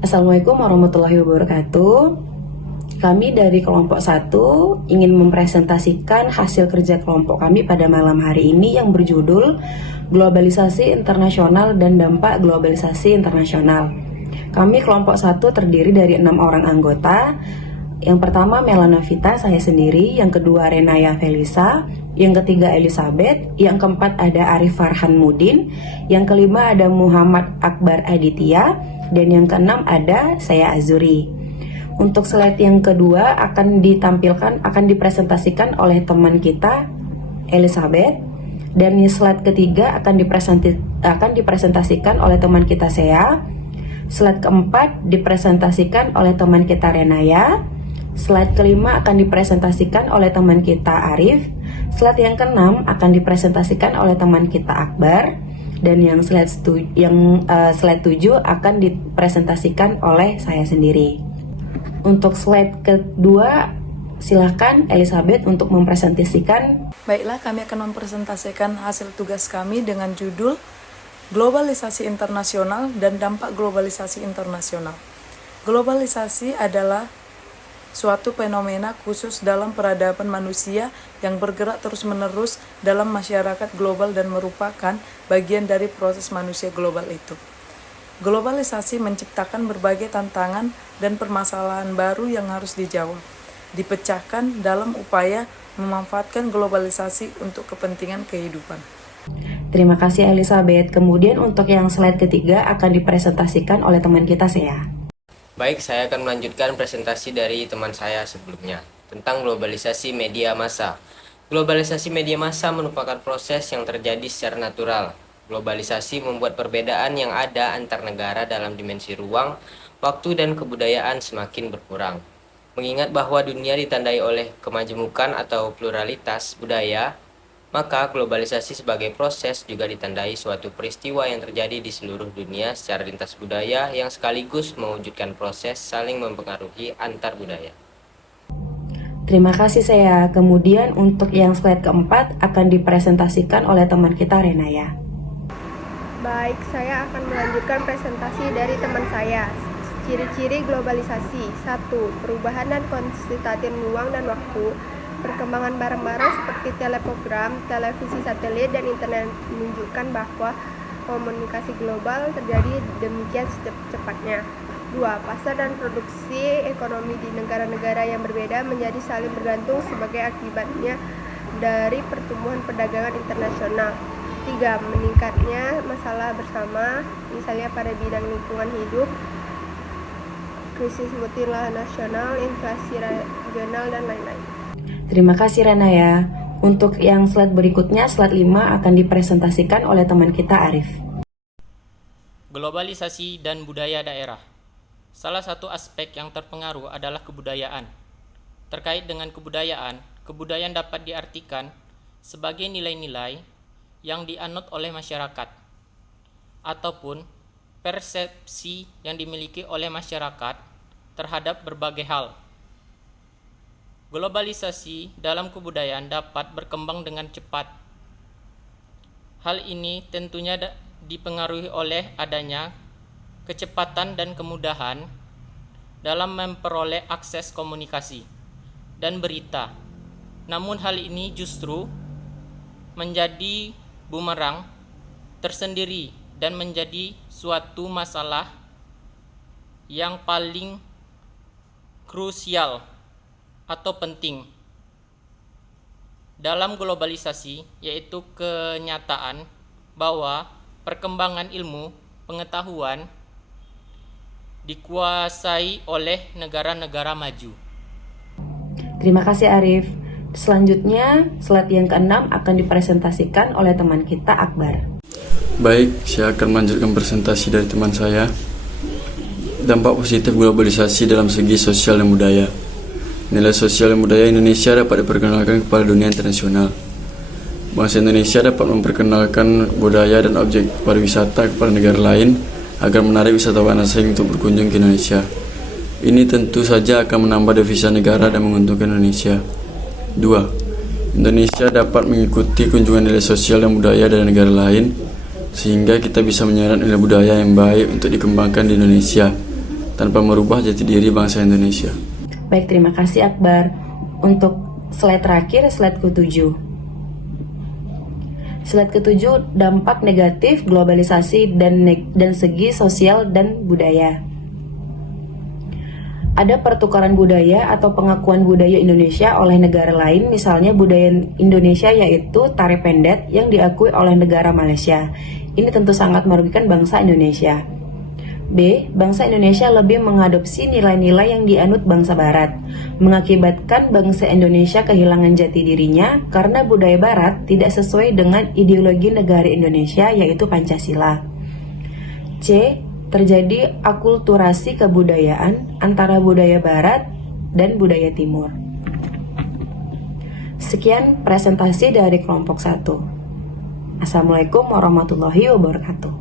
Assalamualaikum warahmatullahi wabarakatuh. Kami dari kelompok 1 ingin mempresentasikan hasil kerja kelompok kami pada malam hari ini yang berjudul Globalisasi Internasional dan Dampak Globalisasi Internasional. Kami kelompok 1 terdiri dari 6 orang anggota. Yang pertama Melana Vita, saya sendiri. Yang kedua Renaya Felisa. Yang ketiga Elizabeth. Yang keempat ada Arif Farhan Mudin. Yang kelima ada Muhammad Akbar Aditya. Dan yang keenam ada saya Azuri. Untuk slide yang kedua akan dipresentasikan oleh teman kita Elizabeth. Dan slide ketiga akan dipresentasikan oleh teman kita saya. Slide keempat dipresentasikan oleh teman kita Renaya. Slide kelima akan dipresentasikan oleh teman kita Arif. Slide yang keenam akan dipresentasikan oleh teman kita Akbar. Dan yang slide 7 akan dipresentasikan oleh saya sendiri. Untuk slide kedua, silakan Elizabeth untuk mempresentasikan. Baiklah, kami akan mempresentasikan hasil tugas kami dengan judul Globalisasi Internasional dan Dampak Globalisasi Internasional. Globalisasi adalah suatu fenomena khusus dalam peradaban manusia yang bergerak terus-menerus dalam masyarakat global dan merupakan bagian dari proses manusia global itu. Globalisasi menciptakan berbagai tantangan dan permasalahan baru yang harus dijawab, dipecahkan dalam upaya memanfaatkan globalisasi untuk kepentingan kehidupan. Terima kasih Elizabeth. Kemudian untuk yang slide ketiga akan dipresentasikan oleh teman kita saya. Baik, saya akan melanjutkan presentasi dari teman saya sebelumnya tentang globalisasi media massa. Globalisasi media massa merupakan proses yang terjadi secara natural. Globalisasi membuat perbedaan yang ada antar negara dalam dimensi ruang, waktu, dan kebudayaan semakin berkurang. Mengingat bahwa dunia ditandai oleh kemajemukan atau pluralitas budaya, maka globalisasi sebagai proses juga ditandai suatu peristiwa yang terjadi di seluruh dunia secara lintas budaya yang sekaligus mewujudkan proses saling mempengaruhi antar budaya. Terima kasih saya. Kemudian untuk yang slide keempat akan dipresentasikan oleh teman kita Renaya. Baik, saya akan melanjutkan presentasi dari teman saya. Ciri-ciri globalisasi. 1. Perubahan dan konstitusi ruang dan waktu. Perkembangan barang-barang seperti teleprogram, televisi satelit, dan internet menunjukkan bahwa komunikasi global terjadi demikian cepatnya. 2. Pasar dan produksi ekonomi di negara-negara yang berbeda menjadi saling bergantung sebagai akibatnya dari pertumbuhan perdagangan internasional. 3. Meningkatnya masalah bersama, misalnya pada bidang lingkungan hidup, krisis multinasional, inflasi regional, dan lain-lain. Terima kasih Renaya. Untuk yang slide berikutnya, slide 5 akan dipresentasikan oleh teman kita Arif. Globalisasi dan budaya daerah. Salah satu aspek yang terpengaruh adalah kebudayaan. Terkait dengan kebudayaan, kebudayaan dapat diartikan sebagai nilai-nilai yang dianut oleh masyarakat ataupun persepsi yang dimiliki oleh masyarakat terhadap berbagai hal. Globalisasi dalam kebudayaan dapat berkembang dengan cepat. Hal ini tentunya dipengaruhi oleh adanya kecepatan dan kemudahan dalam memperoleh akses komunikasi dan berita. Namun hal ini justru menjadi bumerang tersendiri dan menjadi suatu masalah yang paling krusial atau penting dalam globalisasi, yaitu kenyataan bahwa perkembangan ilmu pengetahuan dikuasai oleh negara-negara maju. Terima kasih Arif. Selanjutnya, slide yang ke-6 akan dipresentasikan oleh teman kita Akbar. Baik, saya akan melanjutkan presentasi dari teman saya. Dampak positif globalisasi dalam segi sosial dan budaya. Nilai sosial dan budaya Indonesia dapat diperkenalkan kepada dunia internasional. Bangsa Indonesia dapat memperkenalkan budaya dan objek pariwisata kepada negara lain agar menarik wisatawan asing untuk berkunjung ke Indonesia. Ini tentu saja akan menambah devisa negara dan menguntungkan Indonesia. 2. Indonesia dapat mengikuti kunjungan nilai sosial dan budaya dari negara lain, sehingga kita bisa menyerap nilai budaya yang baik untuk dikembangkan di Indonesia. tanpa merubah jati diri bangsa Indonesia. Baik, terima kasih Akbar. Untuk slide terakhir, slide ke-7. Slide ke-7, dampak negatif globalisasi dan segi sosial dan budaya. Ada pertukaran budaya atau pengakuan budaya Indonesia oleh negara lain, misalnya budaya Indonesia yaitu tari pendet yang diakui oleh negara Malaysia. Ini tentu sangat merugikan bangsa Indonesia. B. Bangsa Indonesia lebih mengadopsi nilai-nilai yang dianut bangsa Barat, mengakibatkan bangsa Indonesia kehilangan jati dirinya karena budaya Barat tidak sesuai dengan ideologi negara Indonesia yaitu Pancasila. C. Terjadi akulturasi kebudayaan antara budaya Barat dan budaya Timur. Sekian presentasi dari kelompok 1. Assalamualaikum warahmatullahi wabarakatuh.